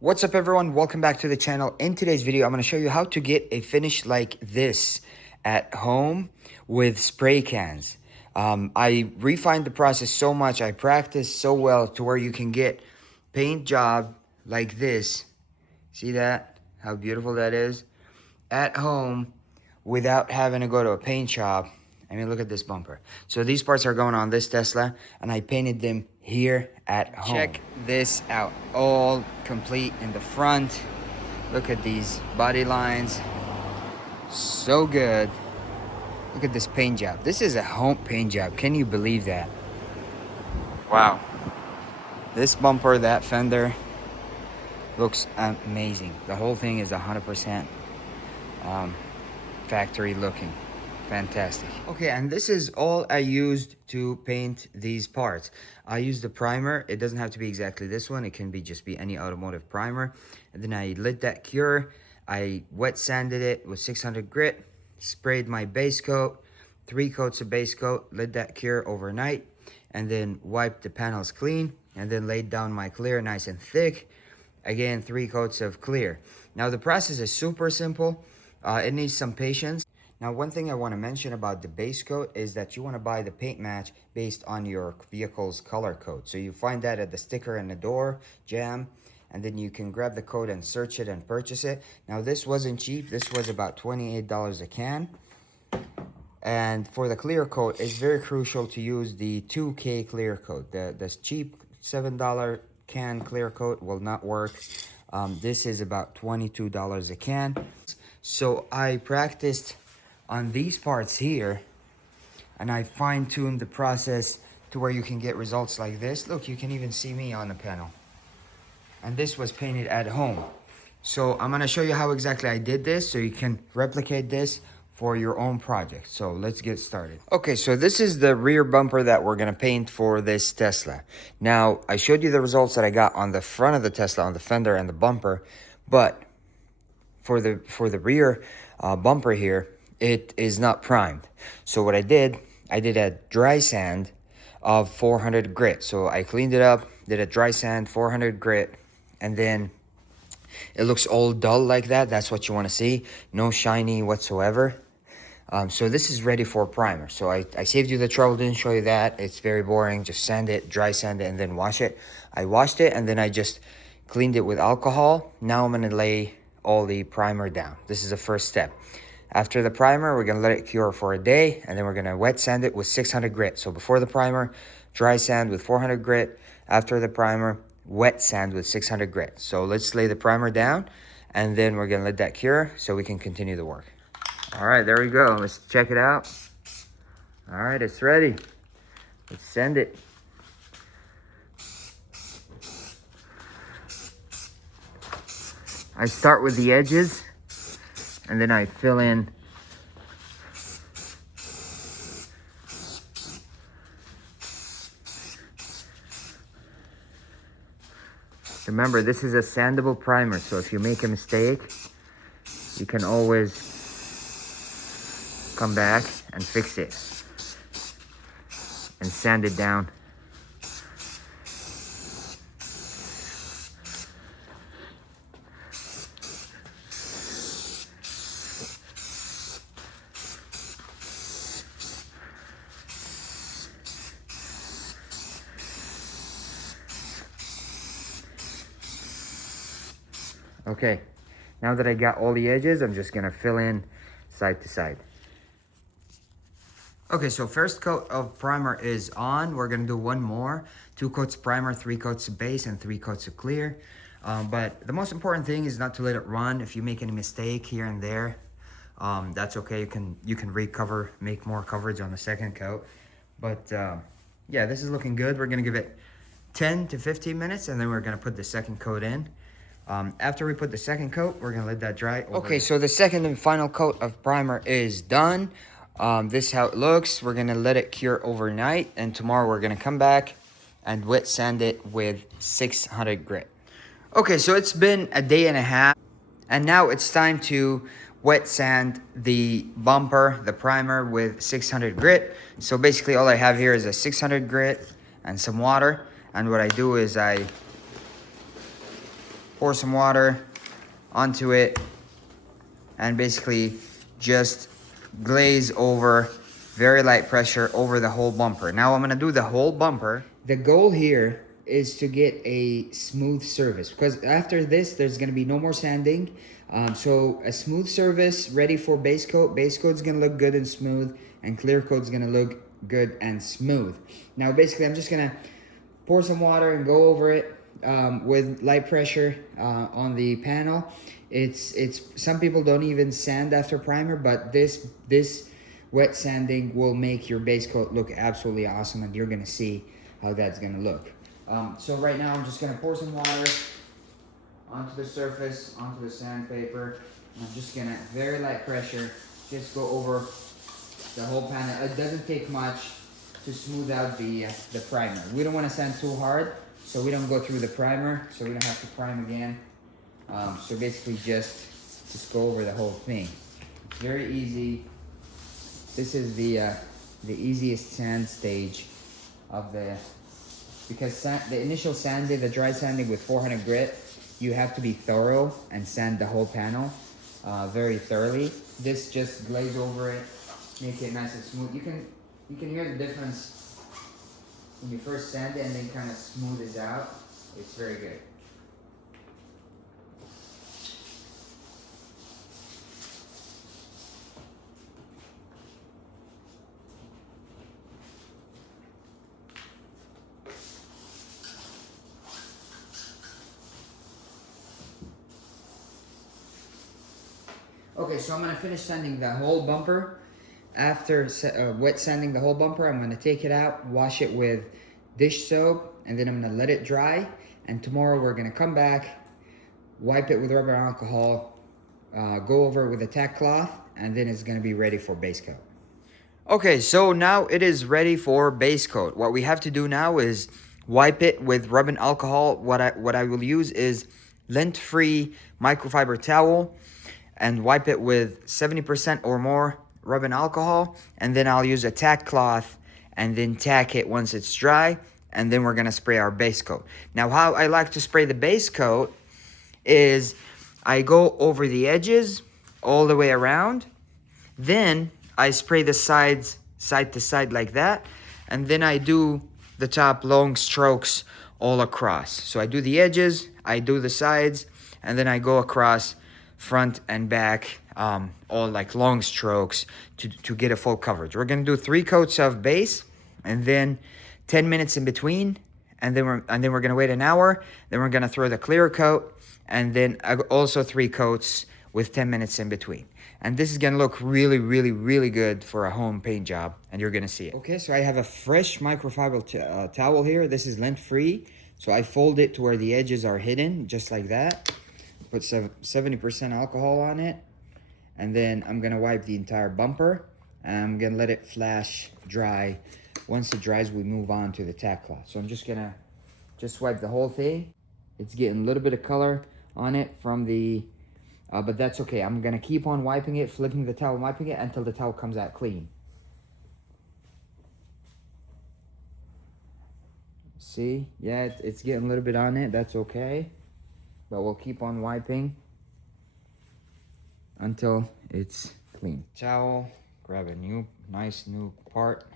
What's up everyone, welcome back to the channel. In today's video I'm going to show you how to get a finish like this at home with spray cans. I refined the process so much, I practiced so well to where you can get paint job like this. See that? How beautiful that is? At home without having to go to a paint shop. I mean, look at this bumper. So these parts are going on this Tesla, and I painted them here at home. Check this out, all complete in the front. Look at these body lines, so good. Look at this paint job. This is a home paint job, can you believe that? Wow. This bumper, that fender, looks amazing. The whole thing is 100% factory looking. Fantastic. Okay, and this is all I used to paint these parts. I used the primer. It doesn't have to be exactly this one. It can be just be any automotive primer. And then I lit that cure. I wet sanded it with 600 grit, sprayed my base coat, 3 coats of base coat, lit that cure overnight, and then wiped the panels clean, and then laid down my clear nice and thick. Again, 3 coats of clear. Now the process is super simple. It needs some patience. Now, one thing I want to mention about the base coat is that you want to buy the paint match based on your vehicle's color code. So you find that at the sticker in the door jam, and then you can grab the code and search it and purchase it. Now, this wasn't cheap. This was about $28 a can. And for the clear coat, it's very crucial to use the 2K clear coat. The cheap $7 can clear coat will not work. This is about $22 a can. So I practiced on these parts here, and I fine-tuned the process to where you can get results like this. Look, you can even see me on the panel. And this was painted at home. So I'm gonna show you how exactly I did this so you can replicate this for your own project. So let's get started. Okay, so this is the rear bumper that we're gonna paint for this Tesla. Now, I showed you the results that I got on the front of the Tesla, on the fender and the bumper, but for the rear bumper here, it is not primed. So what I did a dry sand of 400 grit. So I cleaned it up, did a dry sand 400 grit, and then it looks all dull like that. That's what you want to see. No shiny whatsoever. So this is ready for primer. So I saved you the trouble, didn't show you that. It's very boring. Just sand it, dry sand it, and then wash it. I washed it, and then I just cleaned it with alcohol. Now I'm going to lay all the primer down. This is the first step. After the primer, we're gonna let it cure for a day, and then we're gonna wet sand it with 600 grit. So before the primer, dry sand with 400 grit. After the primer, wet sand with 600 grit. So let's lay the primer down, and then we're gonna let that cure so we can continue the work. All right, there we go. Let's check it out. All right, it's ready. Let's send it. I start with the edges, and then I fill in. Remember, this is a sandable primer, so if you make a mistake, you can always come back and fix it and sand it down. Okay, now that I got all the edges, I'm just gonna fill in side to side. Okay, so first coat of primer is on. We're gonna do one more. 2 coats of primer, 3 coats of base, and 3 coats of clear. But the most important thing is not to let it run. If you make any mistake here and there, that's okay. You can recover, make more coverage on the second coat. But yeah, this is looking good. We're gonna give it 10 to 15 minutes, and then we're gonna put the second coat in. After we put the second coat, we're gonna let that dry. Okay, so the second and final coat of primer is done. This is how it looks. We're gonna let it cure overnight, and tomorrow we're gonna come back and wet sand it with 600 grit. Okay, so it's been a day and a half, and now it's time to wet sand the bumper, the primer, with 600 grit. So basically all I have here is a 600 grit and some water, and what I do is I pour some water onto it, and basically just glaze over, very light pressure over the whole bumper. Now I'm gonna do the whole bumper. The goal here is to get a smooth surface, because after this, there's gonna be no more sanding. So a smooth surface ready for base coat. Base coat's gonna look good and smooth, and clear coat's gonna look good and smooth. Now basically I'm just gonna pour some water and go over it with light pressure on the panel. It's some people don't even sand after primer, but this wet sanding will make your base coat look absolutely awesome, and you're gonna see how that's gonna look. So right now I'm just gonna pour some water onto the surface, onto the sandpaper. I'm just gonna, very light pressure, just go over the whole panel. It doesn't take much to smooth out the primer. We don't want to sand too hard, so we don't go through the primer, so we don't have to prime again. So basically just go over the whole thing. It's very easy. This is the easiest sand stage of because the initial sanding, the dry sanding with 400 grit, you have to be thorough and sand the whole panel very thoroughly. This just glaze over it, make it nice and smooth. You can hear the difference when you first sand it and then kind of smooth it out. It's very good. Okay, so I'm gonna finish sanding the whole bumper. After wet sanding the whole bumper, I'm gonna take it out, wash it with dish soap, and then I'm gonna let it dry. And tomorrow we're gonna come back, wipe it with rubber alcohol, go over it with a tack cloth, and then it's gonna be ready for base coat. Okay, so now it is ready for base coat. What we have to do now is wipe it with rubbing alcohol. What I will use is lint-free microfiber towel, and wipe it with 70% or more rubbing alcohol, and then I'll use a tack cloth and then tack it once it's dry, and then we're gonna spray our base coat. Now how I like to spray the base coat is I go over the edges all the way around, then I spray the sides side to side like that, and then I do the top long strokes all across. So I do the edges, I do the sides, and then I go across front and back, all like long strokes to get a full coverage. We're gonna do 3 coats of base, and then 10 minutes in between, and then we're gonna wait an hour. Then we're gonna throw the clear coat, and then also 3 coats with 10 minutes in between. And this is gonna look really, really, really good for a home paint job, and you're gonna see it. Okay, so I have a fresh microfiber towel here. This is lint-free, so I fold it to where the edges are hidden, just like that. Put 70% alcohol on it, and then I'm gonna wipe the entire bumper, and I'm gonna let it flash dry. Once it dries, we move on to the tack cloth. So I'm just gonna wipe the whole thing. It's getting a little bit of color on it from the, but that's okay. I'm gonna keep on wiping it, flipping the towel, wiping it until the towel comes out clean. See, yeah, it's getting a little bit on it, that's okay. But we'll keep on wiping until it's clean. Towel, grab a nice new part.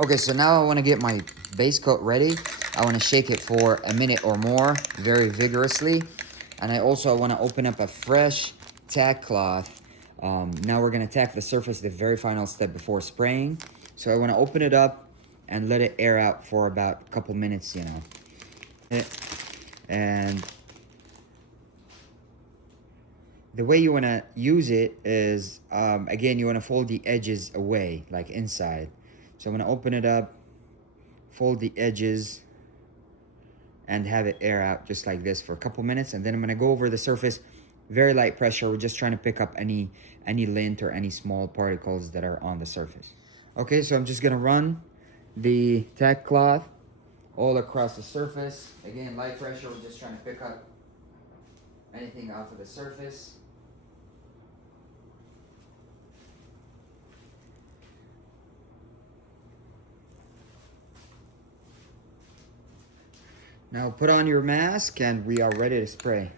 Okay, so now I want to get my base coat ready. I want to shake it for a minute or more, very vigorously. And I also want to open up a fresh tack cloth. Now we're going to tack the surface, the very final step before spraying. So I want to open it up and let it air out for about a couple minutes, you know. And the way you want to use it is, again, you want to fold the edges away, like inside. So I'm going to open it up, fold the edges, and have it air out just like this for a couple minutes. And then I'm going to go over the surface Very light pressure. We're just trying to pick up any lint or any small particles that are on the surface. Okay, so I'm just gonna run the tack cloth all across the surface. Again, light pressure. We're just trying to pick up anything off of the surface. Now put on your mask and we are ready to spray.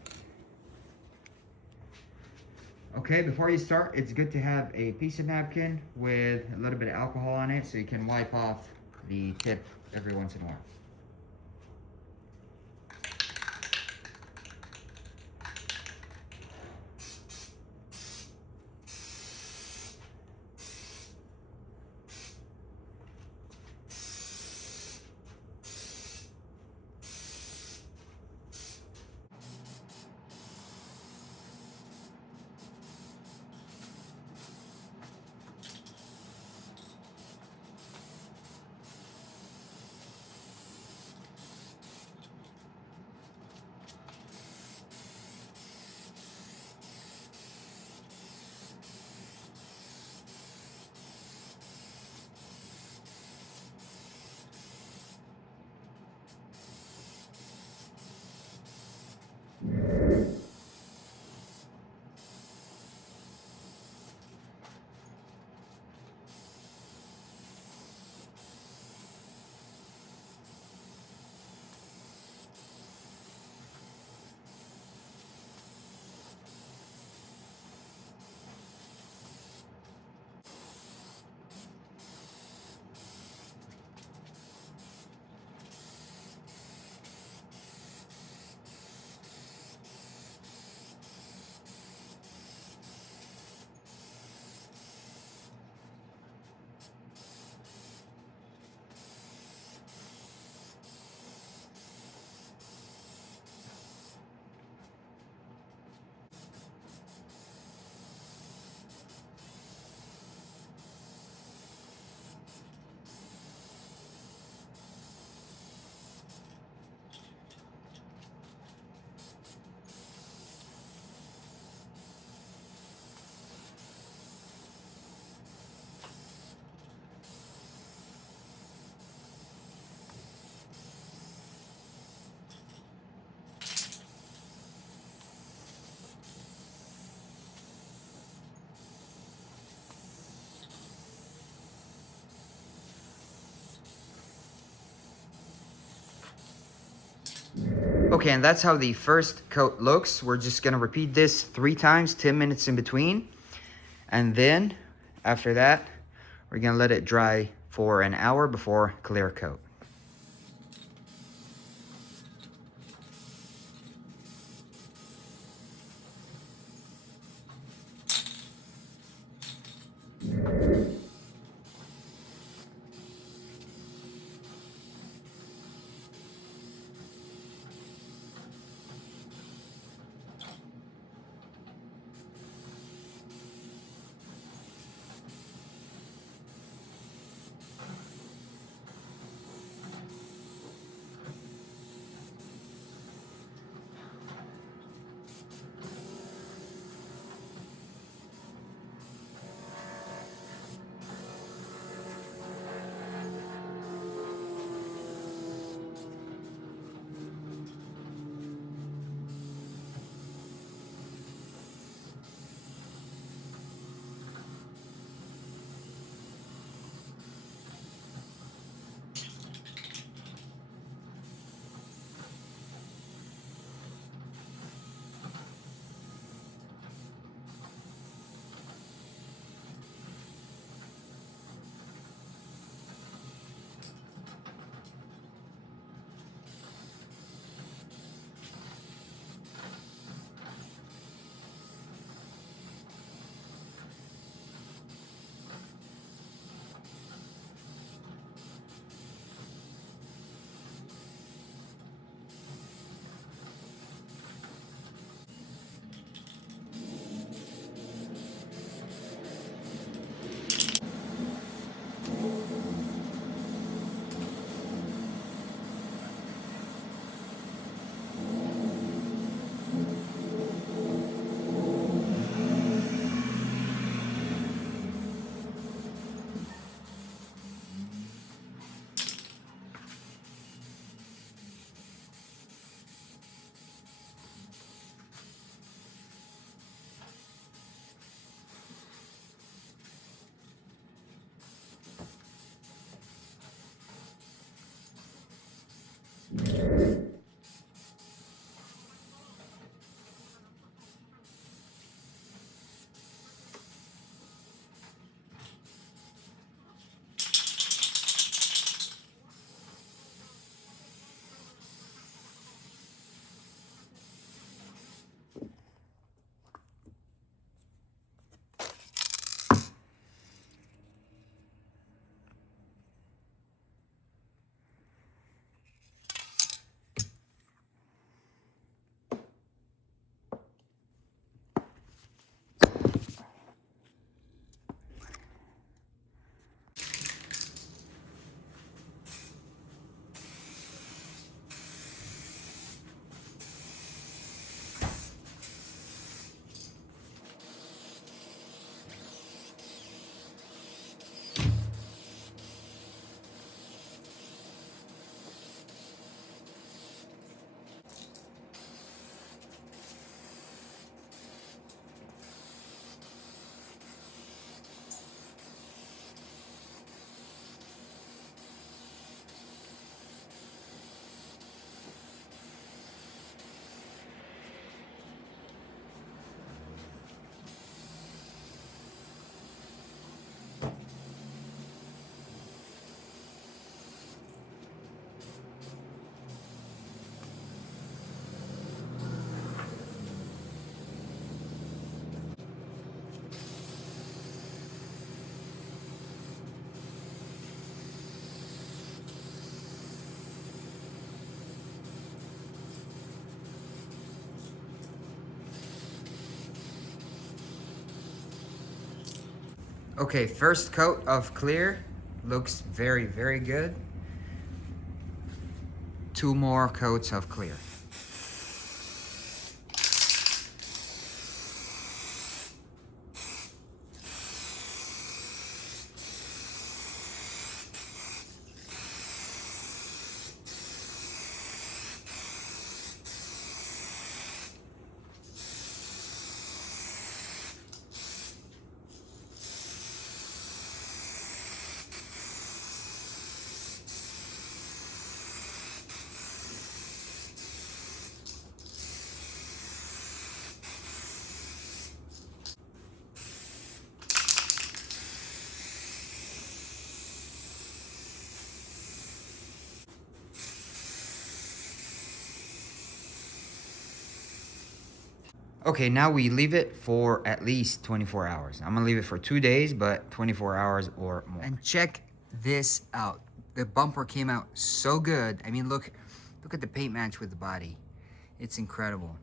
Okay, before you start, it's good to have a piece of napkin with a little bit of alcohol on it so you can wipe off the tip every once in a while. Okay, and that's how the first coat looks. We're just gonna repeat this 3 times, 10 minutes in between. And then after that, we're gonna let it dry for an hour before clear coat. Okay, first coat of clear looks very, very good. 2 more coats of clear. Okay, now we leave it for at least 24 hours. I'm gonna leave it for 2 days, but 24 hours or more. And check this out. The bumper came out so good. I mean, look at the paint match with the body. It's incredible.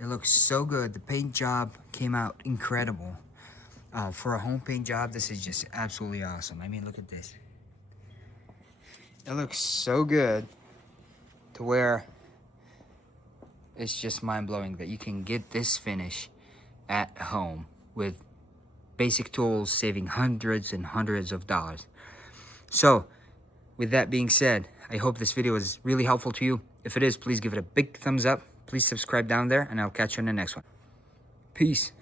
It looks so good. The paint job came out incredible. For a home paint job, this is just absolutely awesome. I mean, look at this. It looks so good to where it's just mind-blowing that you can get this finish at home with basic tools, saving hundreds and hundreds of dollars. So, with that being said, I hope this video was really helpful to you. If it is, please give it a big thumbs up. Please subscribe down there, and I'll catch you in the next one. Peace.